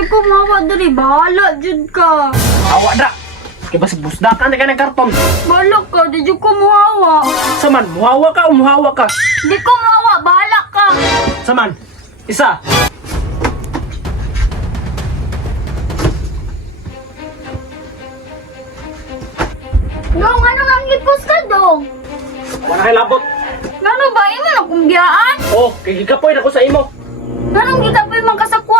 jud ko mawa diri. Bahala jud ka. Awa dra. Kaya basta busdakan na ka ng karton. Bahala ka, di jud ko muhawa. Saman, muhawa ka o muhawa ka? Di ko muhawa, bahala ka. Saman, isa. Dong, ano nga ngipos ka, Dong? Wala kay labot. Ano ba, imo na kung biyaan? Oh, kikigapoy na ko sa imo. Ganong kita pa yung kasakwa, Dong.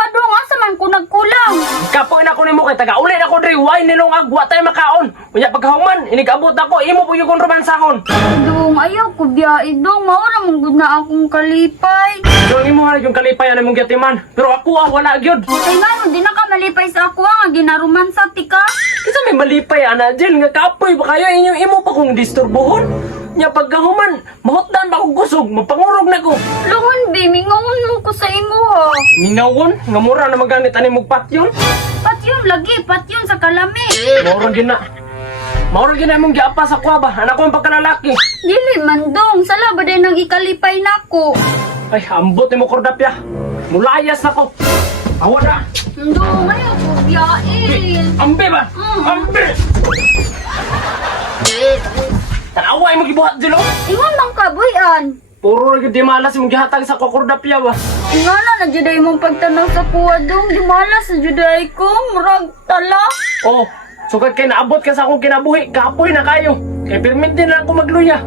Kay taga uli na ko diri why nilong agwa tay makaon. Unya pagkahuman, inigabot ako imo po yung romansahon. Dong, ayaw ko biyain, Dong. Maura mong gud na akong kalipay. Yung imo ha yung kalipay ana mong gatiman. Pero ako ah wala gyud. Ay nga, di na ka malipay sa ako, nga ginaruman sa tika. Kasi may malipay ana dyan nga kapoy ba kayo inyo imo pa kong disturbohon. Nya pagkahuman, mahutdan ba ko kusog, mapangurog na ko. Lungon, bi, mingongon mo ko sa imo, ha. Ninawon, nga mura na maganit ani mong patyon. Yun, lagi, pat yun sa kalami. Maura gina. Maura gina mong giapa sa kwa ba? Anak ko ang pagkalalaki. Dili man, Dong. Sala ba din ang ikalipay nako? Ay, ambot ni mo kordapya. Mulayas na ko. Awa na. Dong, ayaw ko biyain. Ambe ba? Mm. Ambe! Tanaway mo gibuhat dilo. Ingon mang kabuyan. Puro gyud di malas mo gihatag sa kokordapya ba. Ingana na juday mong pagtanaw sa kuwa, Dong. Di malas sa juday ko. Murag tala. Oh, sukat kay naabot ka sa akong kinabuhi, kapoy na kayo. Kay permintin na ako magluya.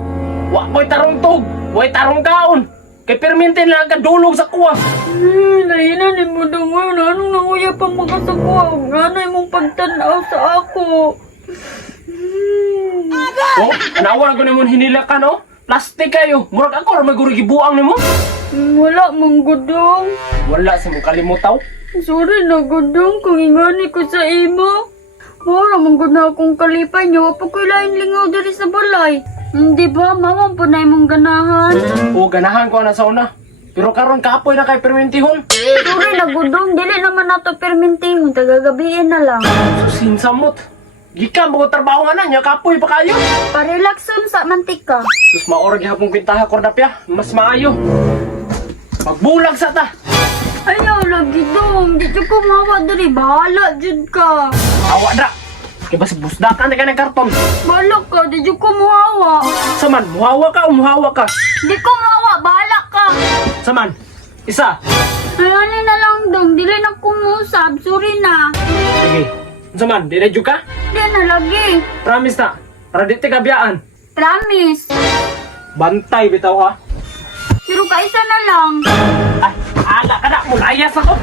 Wa ko'y tarong tog, way tarong kaon. Kay permintin na ka dulog sa kuwa. Hmm, nahina ni mo, Dong. Anong nanguya pa mga sa kuwa? Ganay mong pagtanaw sa ako. Hmm. Oh, anawa ko nimon hinila ka no? Plastic kayo. Murag ako ra maguri gibuang nimo. Hmm, Wala mong gudong. Wala sa mong kalimutaw. Sorry na gudong kung ingani ko sa imo. Wala mong gud na akong kalipay niyo. Wapag ko lain lingaw diri sa balay. Hindi ba, mama po na imong ganahan. O ganahan ko na sa una. Pero karon kapoy na kay permintihon. Sorry na gudong, dili naman nato perminting. Tagagabiin na lang. Susin samot. Gikan mo trabaho nga na, nya kapoy pa kayo. Parelakson sa mantika. Sus maorag gihapong pintaha kordapya, mas maayo. Magbulag sa ta. Ayaw lagi dong. Di ko mawa diri. Bahala jud ka. Awa dra. Kaya busdakan na ka ng karton. Bahala ka. Di ko muhawa. Saman, muhawa ka o muhawa ka? Di ko muhawa. Bahala ka. Saman, isa. Ayani na lang dong. Dili na kumusab. Sorry na. Sige. Saman, di na dyan ka? Di na lagi. Promise na. Para di biyaan. Promise. Bantay bitaw ha. Pero kaisa na lang. Ay, ala ka na. Mulayas ako.